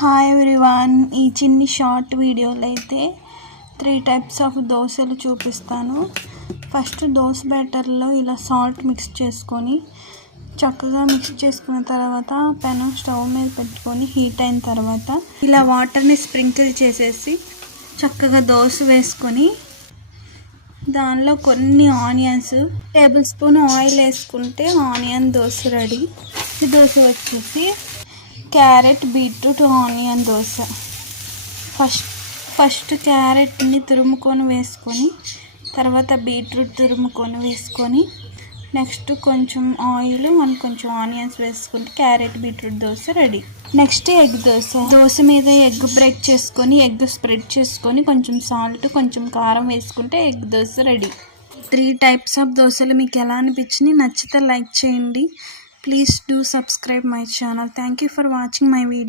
Hi everyone, ఈ చిన్ని short వీడియోలో అయితే 3 టైప్స్ ఆఫ్ దోశలు చూపిస్తాను. ఫస్ట్ దోశ బ్యాటర్లో ఇలా సాల్ట్ మిక్స్ చేసుకొని చక్కగా మిక్స్ చేసుకున్న తర్వాత పెనం స్టవ్ మీద పెట్టుకొని హీట్ అయిన తర్వాత ఇలా వాటర్ని స్ప్రింకిల్ చేసేసి చక్కగా దోశ వేసుకొని దానిలో కొన్ని ఆనియన్స్, టేబుల్ స్పూన్ ఆయిల్ వేసుకుంటే ఆనియన్ దోశ రెడీ. ఈ దోశ వచ్చేసి carrot, beetroot, onion dosa. First క్యారెట్ని తురుముకొని వేసుకొని తర్వాత బీట్రూట్ తురుముకొని వేసుకొని నెక్స్ట్ కొంచెం ఆయిల్ కొంచెం ఆనియన్స్ వేసుకుంటే carrot beetroot dosa ready. Next egg dosa మీద ఎగ్ బ్రేక్ చేసుకొని ఎగ్ స్ప్రెడ్ చేసుకొని కొంచెం సాల్ట్ కొంచెం కారం వేసుకుంటే egg dosa ready. 3 types of దోశలు మీకు ఎలా అనిపించినాయి? నచ్చితే లైక్ చేయండి. Please do subscribe my channel. Thank you for watching my video.